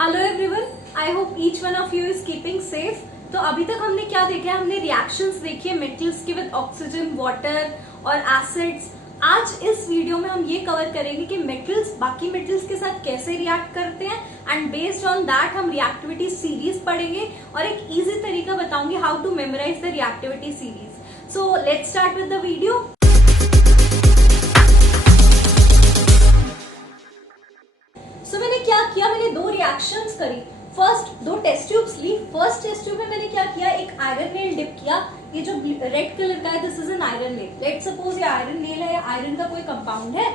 Hello everyone, I hope each one of you is keeping safe. तो अभी तक हमने क्या देखा है? हमने रिएक्शंस देखी है मेटल्स की विद ऑक्सीजन, वाटर और एसिड्स। आज इस वीडियो में हम ये कवर करेंगे कि मेटल्स बाकी मेटल्स के साथ कैसे रिएक्ट करते हैं एंड बेस्ड ऑन दैट हम रिएक्टिविटी सीरीज पढ़ेंगे और एक इजी तरीका बताऊंगी how to memorise the reactivity series. So let's start with the video. मैंने क्या किया, मैंने दो रिएक्शंस करी। फर्स्ट दो टेस्ट ट्यूब्स ली। फर्स्ट टेस्ट ट्यूब में मैंने क्या किया, एक आयरन नेल डिप किया। ये जो रेड कलर का है, this is an iron nail. Let's suppose ये आयरन नेल है, आयरन का कोई कंपाउंड है।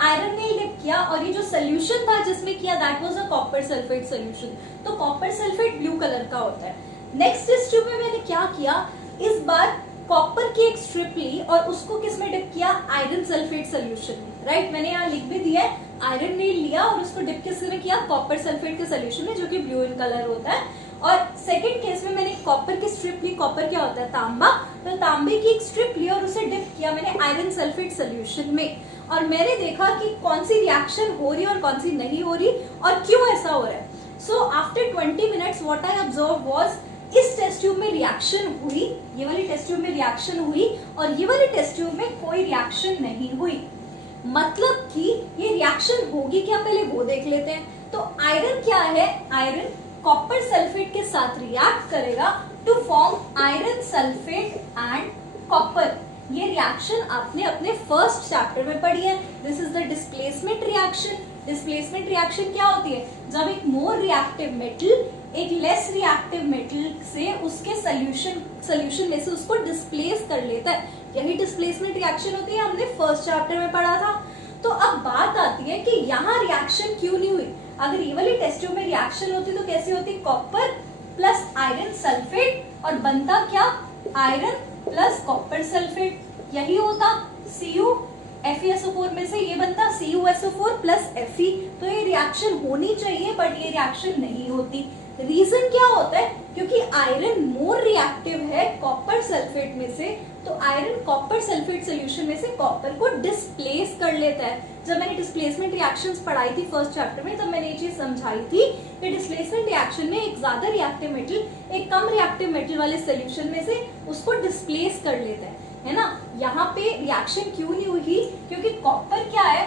आयरन नेल डिप किया और ये जो सोल्यूशन था जिसमें किया, that was a copper sulphate solution. तो कॉपर सल्फेट ब्लू कलर का होता है। नेक्स्ट टेस्ट ट्यूब में मैंने क्या किया, इस बार कॉपर की एक स्ट्रिप ली और उसको किसमें डिप किया, आयरन सल्फेट सोल्यूशन में। राइट, मैंने यहाँ लिख भी दिया है, आयरन नेल लिया और उसको डिप किसमें किया, कॉपर सल्फेट के सोल्यूशन में, जो कि ब्लू इन कलर होता है। और सेकंड केस में मैंने कॉपर की स्ट्रिप ली। कॉपर क्या होता है, तांबा। तो तांबे की एक स्ट्रिप ली और उसे डिप किया मैंने आयरन सल्फेट सोल्यूशन में। और मैंने देखा कि कौन सी रिएक्शन हो रही है और कौन सी नहीं हो रही और क्यों ऐसा हो रहा है। So after 20 minutes what I observe was, इस टेस्ट ट्यूब में रिएक्शन हुई, ये वाली टेस्ट ट्यूब में रिएक्शन हुई और ये वाली टेस्ट ट्यूब में कोई रिएक्शन नहीं हुई। मतलब कि ये रिएक्शन होगी क्या, पहले वो देख लेते हैं। तो आयरन क्या है, आयरन कॉपर सल्फेट के साथ रिएक्ट करेगा to form iron sulphate and copper. ये रिएक्शन आपने अपने फर्स्ट चैप्टर में पढ़ी है। This is the displacement reaction. Displacement reaction क्या होती है, जब एक मोर रिएक्टिव मेटल एक लेस रिएक्टिव मेटल से उसके सोल्यूशन में से उसको डिस्प्लेस कर लेता है। यही डिस्प्लेसमेंट रिएक्शन होती है, हमने फर्स्ट चैप्टर में पढ़ा था। तो अब बात आती है कि यहाँ रिएक्शन क्यों नहीं हुई। अगर ये वाली टेस्ट ट्यूब में रिएक्शन होती तो कैसी होती, कॉपर प्लस आयरन सल्फेट और बनता क्या, आयरन प्लस कॉपर सल्फेट। यही होता Cu FeSO4 में से ये बनता CuSO4 प्लस Fe। तो ये रिएक्शन होनी चाहिए बट ये रिएक्शन नहीं होती। रीजन क्या होता है, क्योंकि आयरन मोर रिएक्टिव है कॉपर सल्फेट में से। तो आयरन कॉपर सल्फेट सोल्यूशन में से कॉपर को डिस्प्लेस कर लेता है। जब मैंने डिस्प्लेसमेंट रिएक्शंस पढ़ाई थी फर्स्ट चैप्टर में, तब मैंने ये चीज समझाई थी कि डिस्प्लेसमेंट रिएक्शन में एक ज्यादा रिएक्टिव मेटल एक कम रिएक्टिव मेटल वाले सोल्यूशन में से उसको डिस्प्लेस कर लेता है ना। यहाँ पे रिएक्शन क्यों नहीं हुई, क्योंकि कॉपर क्या है,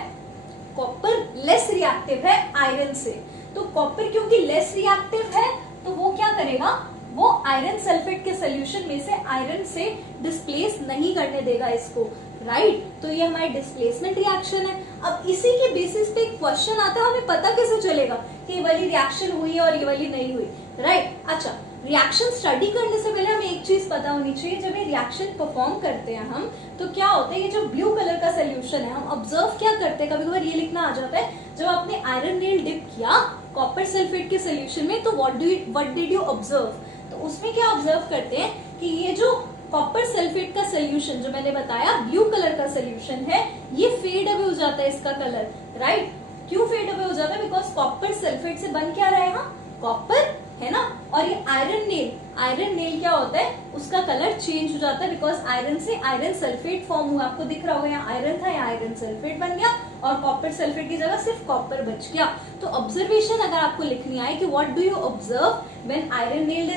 कॉपर लेस रिएक्टिव है आयरन से। तो कॉपर क्योंकि लेस रिएक्टिव है तो वो क्या करेगा, वो आयरन सल्फेट के सोल्यूशन में से आयरन से डिस्प्लेस नहीं करने देगा इसको। राइट, तो ये हमारी डिस्प्लेसमेंट रिएक्शन है। अब इसी के बेसिस पे एक क्वेश्चन आता है, हमें पता कैसे चलेगा कि ये वाली रिएक्शन हुई और ये वाली नहीं हुई। राइट, अच्छा, रिएक्शन स्टडी करने से पहले हमें एक चीज पता होनी चाहिए। जब ये रिएक्शन परफॉर्म करते हैं हम, तो क्या होता है, ये जो ब्लू कलर का सोल्यूशन है, हम ऑब्जर्व क्या करते हैं, कभी कभार ये लिखना आ जाता है, जब आपने आयरन नेल डिप किया कॉपर सल्फेट के सोल्यूशन में, तो व्हाट डिड यू ऑब्जर्व। तो उसमें क्या ऑब्जर्व करते हैं कि ये जो कॉपर सल्फेट का सोल्यूशन जो मैंने बताया ब्लू कलर का सोल्यूशन है, ये फेड अवे हो जाता है इसका कलर। राइट, क्यों फेड अवे हो जाता है, बिकॉज कॉपर सल्फेट से बन क्या रहा है, कॉपर है ना। और ये आयरन नेल क्या होता है, उसका कलर चेंज हो जाता है बिकॉज आयरन से आयरन सल्फेट फॉर्म हुआ। आपको दिख रहा होगा, यहाँ आयरन था, यहाँ आयरन सल्फेट बन गया और कॉपर सल्फेट की जगह सिर्फ कॉपर बच गया। तो ऑब्जर्वेशन अगर आपको लिखनी आए कि what do you observe when iron nail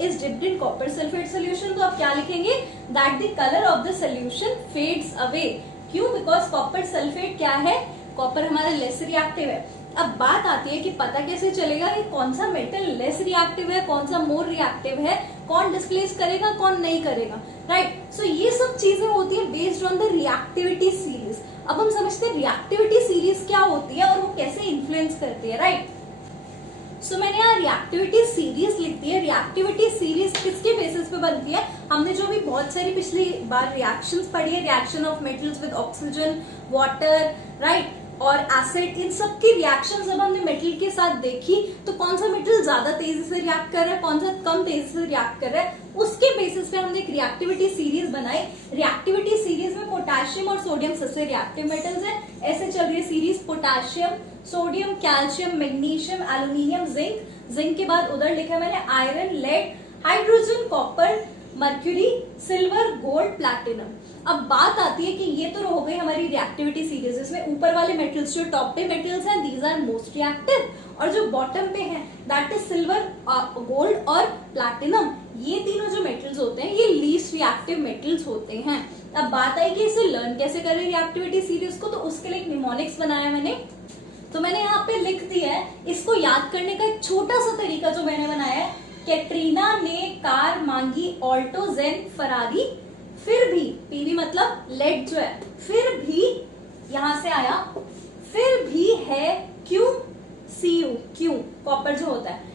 is dipped in copper sulphate solution, तो आप क्या लिखेंगे, that the colour of the solution fades away. क्यों, बिकॉज कॉपर सल्फेट क्या है, कॉपर हमारा लेस रिएक्टिव है। अब बात आती है कि पता कैसे चलेगा कि कौन सा मेटल लेस रिएक्टिव है, कौन सा मोर रिएक्टिव है, कौन डिस्प्लेस करेगा, कौन नहीं करेगा। राइट, सो ये सब चीजें होती है based on the reactivity series. अब हम समझते हैं रिएक्टिविटी सीरीज क्या होती है और वो कैसे इन्फ्लुएंस करती है। राइट, सो मैंने यहाँ रिएक्टिविटी सीरीज लिख दी है। रिएक्टिविटी सीरीज किसके बेसिस पे बनती है, हमने जो भी बहुत सारी पिछली बार रिएक्शंस पढ़ी है, reaction of metals with oxygen, water, right, और एसिड, इन सब की रिएक्शन जब हमने मेटल के साथ देखी, तो कौन सा मेटल ज्यादा तेजी से रिएक्ट कर रहा है, कौन सा कम तेजी से रिएक्ट कर रहा है, उसके बेसिस पे हमने एक रिएक्टिविटी सीरीज बनाई। रिएक्टिविटी सीरीज में पोटेशियम और सोडियम सबसे रिएक्टिव मेटल्स है। ऐसे चल रही है series, potassium, sodium, calcium, magnesium, aluminium, zinc के बाद उधर लिखा मैंने iron, lead, hydrogen, copper, mercury, silver, gold, platinum. अब बात आती है कि ये तो हो गई हमारी रिएक्टिविटी सीरीज, इसमें ऊपर वाले मेटल्स जो टॉप पे मेटल्स हैं दीज आर मोस्ट रिएक्टिव, और जो बॉटम पे है दैट इज सिल्वर, गोल्ड और प्लैटिनम, ये तीनों जो मेटल्स होते हैं ये लीस्ट रिएक्टिव मेटल्स होते हैं। अब बात आई कि इसे लर्न कैसे करें रिएक्टिविटी सीरीज को, तो उसके लिए एक निमोनिक्स बनाया मैंने, तो मैंने यहाँ पे लिख दिया है। इसको याद करने का एक छोटा सा तरीका जो मैंने बनाया है, कैटरीना ने कार मांगी ऑल्टो जेन फरारी, फिर भी पीवी मतलब लेड जो है, फिर भी यहां से आया, फिर भी है क्यों सीयू, क्यों कॉपर जो होता है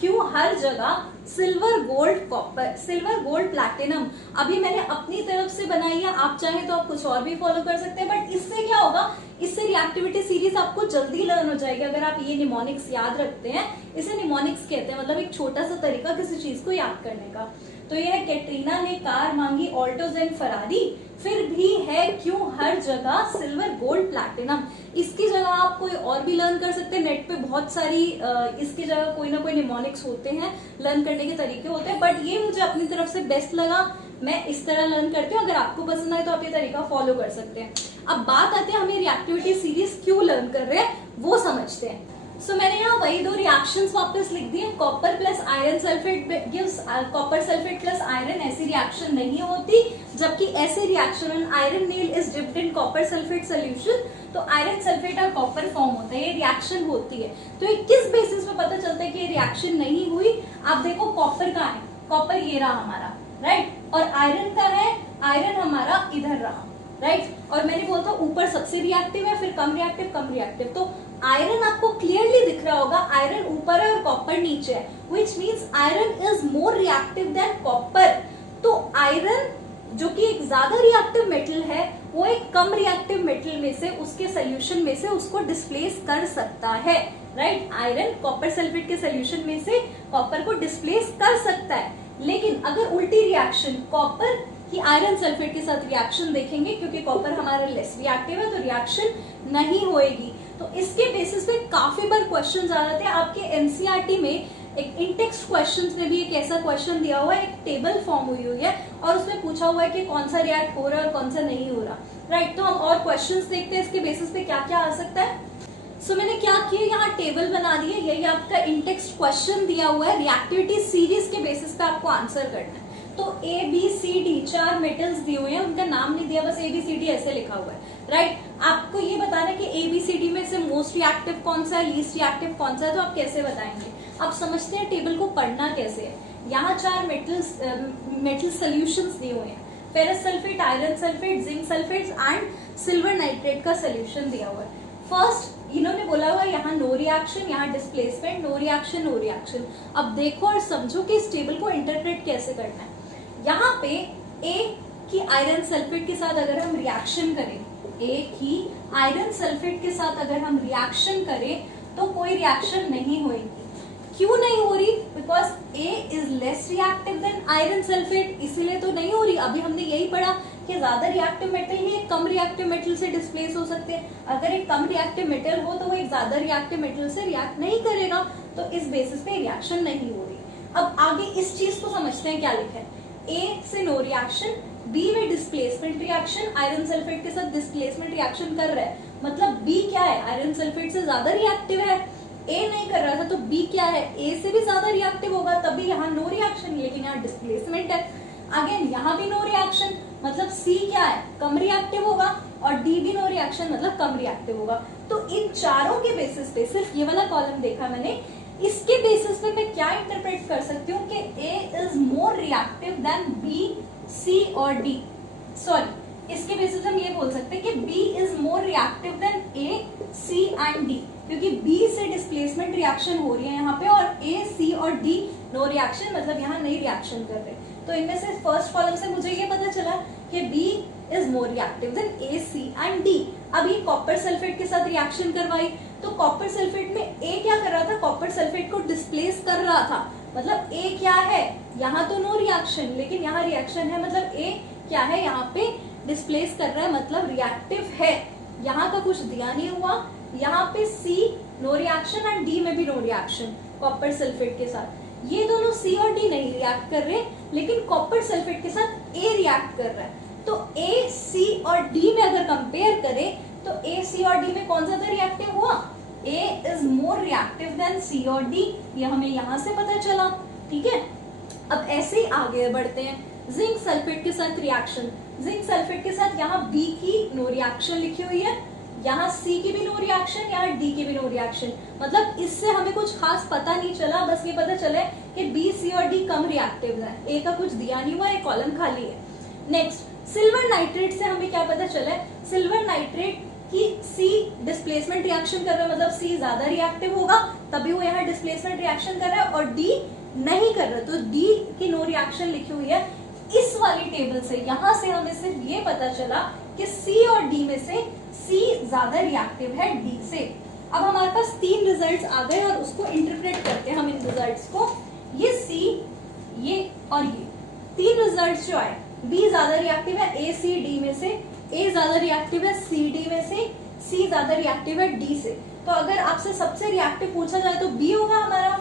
क्यों हर जगह silver gold copper, silver gold platinum. अभी मैंने अपनी तरफ से बनाई है, आप चाहें तो आप कुछ और भी फॉलो कर सकते हैं, बट इससे क्या होगा, इससे रिएक्टिविटी सीरीज आपको जल्दी लर्न हो जाएगी अगर आप ये निमोनिक्स याद रखते हैं। इसे निमोनिक्स कहते हैं, मतलब एक छोटा सा तरीका किसी चीज को याद करने का। तो ये है कैटरीना ने कार मांगी ऑल्टो जेन फरारी, फिर भी है क्यों हर जगह सिल्वर गोल्ड प्लैटिनम। इसकी जगह आप कोई और भी लर्न कर सकते हैं, नेट पे बहुत सारी इसकी जगह कोई ना कोई निमोनिक्स होते हैं, लर्न करने के तरीके होते हैं, बट ये मुझे अपनी तरफ से बेस्ट लगा, मैं इस तरह लर्न करती हूँ। अगर आपको पसंद आए तो आप ये तरीका फॉलो कर सकते हैं। अब बात आती है हमें रिएक्टिविटी सीरीज क्यों लर्न कर रहे हैं वो समझते हैं। सो मैंने यहाँ वही दो रिएक्शंस वापस लिख दिए, copper plus iron sulphate gives copper sulphate plus iron, ऐसी रिएक्शन नहीं होती, जबकि ऐसे reaction when iron nail is dipped in copper sulphate solution, तो आयरन सल्फेट और कॉपर फॉर्म होता है, ये रिएक्शन होती है। तो ये किस बेसिस पे पता चलता है कि ये रिएक्शन नहीं हुई, आप देखो कॉपर कहाँ है, कॉपर ये रहा हमारा, राइट, और आयरन का है, आयरन हमारा इधर रहा, राइट, और मैंने बोला था ऊपर सबसे रिएक्टिव है, फिर कम रिएक्टिव, कम रिएक्टिव, तो आयरन आपको क्लियरली दिख रहा होगा, आयरन ऊपर है और कॉपर नीचे है, which means iron is more reactive than copper. तो आयरन जो कि एक ज्यादा रिएक्टिव मेटल है, वो एक कम रिएक्टिव मेटल में से, उसके सोल्यूशन में से उसको डिस्प्लेस कर सकता है, राइट, आयरन कॉपर सल्फेट के सोल्यूशन में से कॉपर को डिस्प्लेस कर सकता है। लेकिन अगर उल्टी रिएक्शन कॉपर की आयरन सल्फेट के साथ रिएक्शन देखेंगे, क्योंकि कॉपर हमारा लेस रिएक्टिव है, तो रिएक्शन नहीं होएगी। तो इसके बेसिस पे काफी बार क्वेश्चन आ जाते हैं आपके एनसीईआरटी में, एक इंटेक्स्ट क्वेश्चंस में भी एक ऐसा क्वेश्चन दिया हुआ है, एक टेबल फॉर्म हुई है और उसमें पूछा हुआ है कि कौन सा रिएक्ट हो रहा है और कौन सा नहीं हो रहा, राइट। तो हम और क्वेश्चंस देखते हैं इसके बेसिस पे क्या क्या आ सकता है। सो मैंने क्या किया, यहाँ टेबल बना दी है, यही आपका इंटेक्स्ट क्वेश्चन दिया हुआ है, रिएक्टिविटी सीरीज के बेसिस पे आपको आंसर करना है। तो A B C D 4 metals दिए हुए हैं, उनका नाम नहीं दिया, बस ए बी सी डी ऐसे लिखा हुआ है, राइट। आपको ये बताना है कि ए बी सी डी में से मोस्ट रिएक्टिव कौन सा है, लीस्ट रिएक्टिव कौन सा है, तो आप कैसे बताएंगे। आप समझते हैं टेबल को पढ़ना कैसे है। यहाँ 4 मेटल सोल्यूशंस दिए हुए हैं, ferrous sulphate, iron sulphate, zinc sulphate and silver nitrate का सोल्यूशन दिया हुआ है। फर्स्ट इन्होंने बोला हुआ यहाँ नो रिएक्शन, यहाँ displacement, no reaction, no reaction. अब देखो और समझो कि इस टेबल को इंटरप्रेट कैसे करना है। यहाँ पे ए की आयरन सल्फेट के साथ अगर हम रिएक्शन करें, ए की आयरन सल्फेट के साथ अगर हम रिएक्शन करें तो कोई रिएक्शन नहीं होगी। क्यों नहीं हो रही? Because A is less reactive than iron sulphate, इसीलिए तो नहीं हो रही। अभी हमने यही पढ़ा कि ज्यादा रिएक्टिव मेटल ही एक कम रिएक्टिव मेटल से डिस्प्लेस हो सकते हैं। अगर एक कम रिएक्टिव मेटल हो तो वो एक ज्यादा रिएक्टिव मेटल से रिएक्ट नहीं करेगा, तो इस बेसिस पे रिएक्शन नहीं हो रही। अब आगे इस चीज को समझते हैं, क्या लिखा है। ए से नो रिएक्शन, बी में डिस्प्लेसमेंट रिएक्शन, आयरन सल्फेट के साथ डिस्प्लेसमेंट रिएक्शन कर रहा है, मतलब बी क्या है, आयरन सल्फेट से ज्यादा रिएक्टिव है। ए नहीं कर रहा था तो बी क्या है, ए से भी ज्यादा रिएक्टिव होगा, तभी यहाँ नो रिएक्शन, लेकिन यहाँ डिस्प्लेसमेंट है। अगेन यहाँ भी नो रिएक्शन, मतलब सी क्या है, कम रिएक्टिव होगा, और डी भी नो रिएक्शन मतलब कम रिएक्टिव होगा। तो इन चारों के बेसिस पे, सिर्फ ये वाला कॉलम देखा मैंने, इसके बेसिस पे मैं क्या इंटरप्रेट कर सकती हूँ कि A is more reactive than B, C और डी। सॉरी, इसके बेसिस हम ये बोल सकते हैं कि B is more reactive than A, C and D, क्योंकि बी से डिस्प्लेसमेंट रिएक्शन हो रही है यहाँ पे, और ए, सी और डी नो रिएक्शन, मतलब यहाँ नहीं रिएक्शन कर रहे। तो इनमें से फर्स्ट कॉलम से मुझे ये पता चला कि B is more reactive than A, C and D. अब ये कॉपर सल्फेट के साथ रिएक्शन करवाई, तो कॉपर सल्फेट में ए क्या कर रहा था, कॉपर सल्फेट को डिस्प्लेस कर रहा था, मतलब ए क्या है, यहाँ तो नो रिएक्शन, लेकिन यहाँ रिएक्शन है, मतलब ए क्या है, यहाँ पे डिस्प्लेस कर रहा है, मतलब रिएक्टिव है। यहाँ का कुछ दिया नहीं हुआ, यहाँ पे सी नो रिएक्शन एंड डी में भी नो रिएक्शन कॉपर सल्फेट के साथ। ये दोनों सी और डी नहीं रिएक्ट कर रहे, लेकिन कॉपर सल्फेट के साथ ए रिएक्ट कर रहा है। तो ए, सी और डी में अगर कंपेयर करें तो ए, सी और डी में कौन ज्यादा रिएक्टिव हुआ? ए is more reactive than C और डी, ये हमें यहां से पता चला। ठीक है, अब ऐसे ही आगे बढ़ते हैं। जिंक सल्फेट के साथ रिएक्शन, जिंक सल्फेट के साथ यहाँ बी की नो रिएक्शन लिखी हुई है, यहाँ सी की भी नो रिएक्शन, यहाँ डी की भी नो रिएक्शन। मतलब इससे हमें कुछ खास पता नहीं चला, बस ये पता चला कि बी, सी और डी कम रिएक्टिव है। ए का कुछ दिया नहीं हुआ, एक कॉलम खाली है। नेक्स्ट, सिल्वर नाइट्रेट से हमें क्या पता चला है? सिल्वर नाइट्रेट की सी डिस्प्लेसमेंट रिएक्शन कर रहा है, मतलब सी ज्यादा रिएक्टिव होगा तभी वो यहाँ डिस्प्लेसमेंट रिएक्शन कर रहा है, और डी नहीं कर रहा, तो डी की नो रिएक्शन लिखी हुई है। इस वाली टेबल से, यहाँ से हमें सिर्फ ये पता चला कि सी और डी में से सी ज्यादा रिएक्टिव है डी से। अब हमारे पास 3 रिजल्ट्स आ गए और उसको इंटरप्रेट करते हैं हम इन रिजल्ट्स को। ये सी, ये और ये 3 रिजल्ट्स जो आए, बी ज्यादा रिएक्टिव है ए, सी, डी में से, ए ज्यादा रिएक्टिव है सी, डी में से, सी ज्यादा रिएक्टिव है डी से। तो अगर आपसे सबसे रिएक्टिव पूछा जाए तो बी होगा हमारा,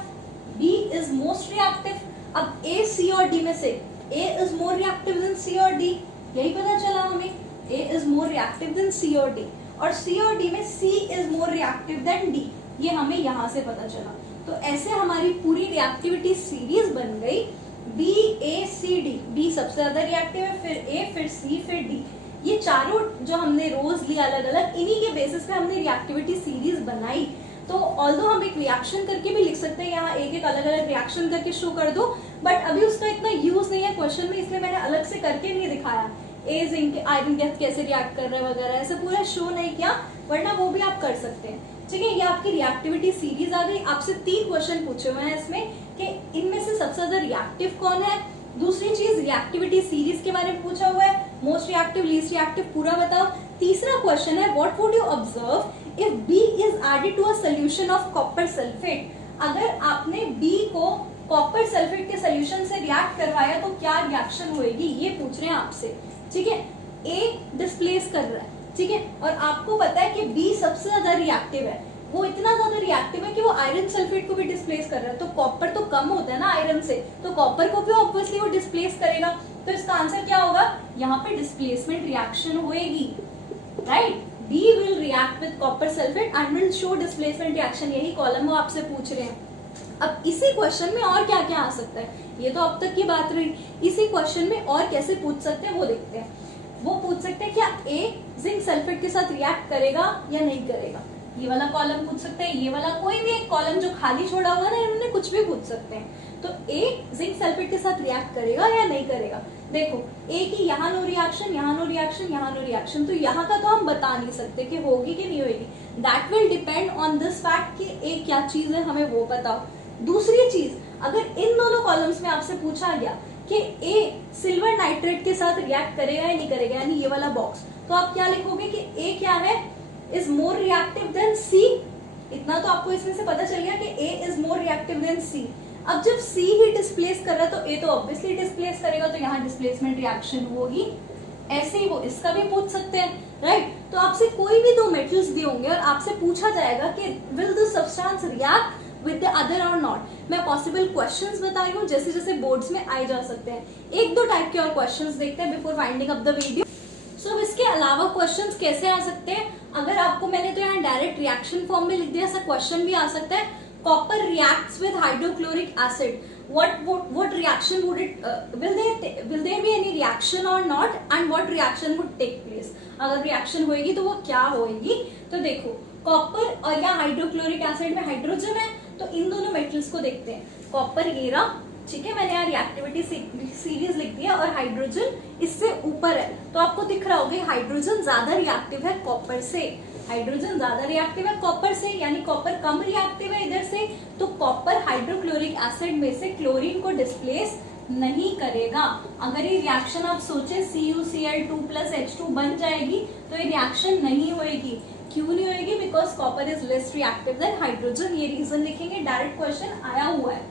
बी इज मोस्ट रिएक्टिव। अब ए, सी और डी में से A is more reactive than C और डी, यही पता चला हमें, A is more reactive than C और डी, और सी और डी में C is more reactive than D, ये हमें यहाँ से पता चला। तो ऐसे हमारी पूरी रिएक्टिविटी सीरीज बन गई, बी, ए, सी, डी। बी सबसे ज्यादा रिएक्टिव है, फिर ए, फिर सी, फिर डी। ये चारों जो हमने रोज लिया अलग अलग, इन्हीं के बेसिस पे हमने रिएक्टिविटी सीरीज बनाई। तो ऑल्दो हम एक रिएक्शन करके भी लिख सकते हैं, यहाँ एक एक अलग अलग रिएक्शन करके शो कर दो, बट अभी उसका इतना यूज नहीं है क्वेश्चन में, इसलिए मैंने अलग से करके नहीं दिखाया। ए जिंक आयरन के साथ कैसे रिएक्ट कर रहा है वगैरह, ऐसे पूरा शो नहीं किया, वरना वो भी आप कर सकते हैं। ठीक है, ये आपकी रिएक्टिविटी सीरीज आ गई। आपसे 3 क्वेश्चन पूछे हुए हैं इसमें कि इनमें से सबसे ज्यादा रिएक्टिव कौन है। दूसरी चीज, रिएक्टिविटी सीरीज के बारे में पूछा हुआ है, मोस्ट रिएक्टिव, लीस्ट रिएक्टिव पूरा बताओ। तीसरा क्वेश्चन है, what would you observe if B is added to a solution of copper sulphate. अगर आपने बी को कॉपर सल्फेट के सोल्यूशन से रिएक्ट करवाया तो क्या रिएक्शन होगी, ये पूछ रहे हैं आपसे। ठीक है, ए डिस्प्लेस कर रहा है, ठीक है, और आपको पता है कि बी सबसे ज्यादा रिएक्टिव है, वो इतना ज्यादा रिएक्टिव है कि वो आयरन सल्फेट को भी डिस्प्लेस कर रहा है। तो कॉपर तो कम होता है ना आयरन से, तो कॉपर को भी ऑब्वियसली वो डिस्प्लेस करेगा। तो इसका आंसर क्या होगा, यहाँ पे डिस्प्लेसमेंट रिएक्शन होएगी, right. B will react with copper sulfate and will show displacement reaction, यही कॉलम वो आपसे पूछ रहे हैं। अब इसी क्वेश्चन में और क्या क्या आ सकता है, ये तो अब तक की बात रही, इसी क्वेश्चन में और कैसे पूछ सकते हैं वो देखते हैं। वो पूछ सकते हैं क्या A जिंक सल्फेट के साथ रिएक्ट करेगा या नहीं करेगा, ये वाला कॉलम पूछ सकते हैं, ये वाला कोई भी एक कॉलम जो खाली छोड़ा हुआ ना, इन्होंने कुछ भी पूछ सकते हैं। तो A जिंक सल्फेट के साथ रिएक्ट करेगा या नहीं करेगा। देखो A की यहाँ नो रिएक्शन, यहाँ नो रिएक्शन, यहाँ नो रिएक्शन, तो यहाँ का तो हम बता नहीं सकते कि होगी कि नहीं होगी। That will depend on this fact कि A क्या चीज है, हमें वो बताओ। दूसरी चीज, अगर इन दोनों कॉलम्स में आपसे पूछा गया कि A सिल्वर नाइट्रेट के साथ रिएक्ट करेगा या नहीं करेगा, यानी ये वाला बॉक्स, तो आप क्या लिखोगे कि A क्या है, is more reactive then C। इतना तो आपको इसमें से पता चल गया कि A is more reactive then C। अब जब C ही डिस्प्लेस कर रहा है तो A तो ऑब्वियसली डिस्प्लेस करेगा, तो यहाँ डिस्प्लेसमेंट रिएक्शन होगी। ऐसे ही वो इसका भी पूछ सकते हैं, राइट। तो आपसे कोई भी 2 मेटल्स दिए होंगे और आपसे पूछा जाएगा कि will the substance react with the other और नॉट। मैं पॉसिबल क्वेश्चंस बता रही हूँ, जैसे जैसे बोर्ड्स में आए जा सकते हैं। 1-2 टाइप के और क्वेश्चंस देखते हैं before winding up the video. So इसके अलावा क्वेश्चंस कैसे आ सकते हैं, अगर आपको मैंने तो यहाँ डायरेक्ट रिएक्शन फॉर्म में लिख दिया, ऐसा क्वेश्चन भी आ सकता है। Copper reacts with hydrochloric acid. What reaction would it will there be any reaction or not, and what reaction would take place? अगर रिएक्शन होएगी तो वो क्या होएगी। तो देखो कॉपर और या हाइड्रोक्लोरिक एसिड में हाइड्रोजन है, तो इन दोनों मेटल्स को देखते हैं। कॉपर ये रहा, ठीक है, मैंने यहाँ रिएक्टिविटी सीरीज लिख दिया, और हाइड्रोजन इससे ऊपर है, तो आपको दिख रहा होगा हाइड्रोजन ज्यादा रिएक्टिव है कॉपर से। हाइड्रोजन ज्यादा रिएक्टिव है कॉपर से, यानी कॉपर कम रिएक्टिव है इधर से, तो कॉपर हाइड्रोक्लोरिक एसिड में से क्लोरीन को डिस्प्लेस नहीं करेगा। अगर ये रिएक्शन आप सोचे CuCl2 + H2 बन जाएगी तो ये रिएक्शन नहीं होएगी। क्यों नहीं होएगी, because copper is less reactive than hydrogen. ये रीजन लिखेंगे, डायरेक्ट क्वेश्चन आया हुआ है,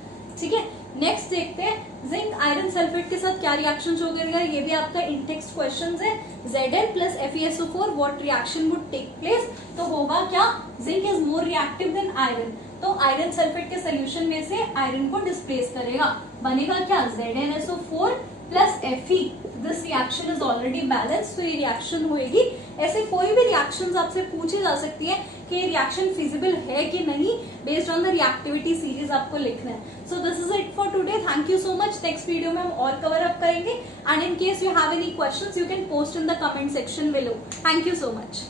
ठीक है। नेक्स्ट देखते हैं जिंक आयरन सल्फेट के साथ क्या रिएक्शन शो करेगा, ये भी आपका इन टेक्स्ट क्वेश्चन है। Zn + FeSO4 what reaction would take place, तो होगा क्या, zinc is more reactive than iron, तो आयरन सल्फेट के सोल्यूशन में से आयरन को डिस्प्लेस करेगा, बनेगा क्या, ZnSO4 plus Fe, this reaction is already balance, तो ये रिएक्शन होएगी। ऐसे कोई भी रिएक्शंस आपसे पूछी जा सकती है कि रिएक्शन फिजिबल है कि नहीं, based on the reactivity series आपको लिखना है। So this is it for today, thank you so much. Next video में हम और कवर अप करेंगे, and in case you have any questions you can post in the comment section below. Thank you so much.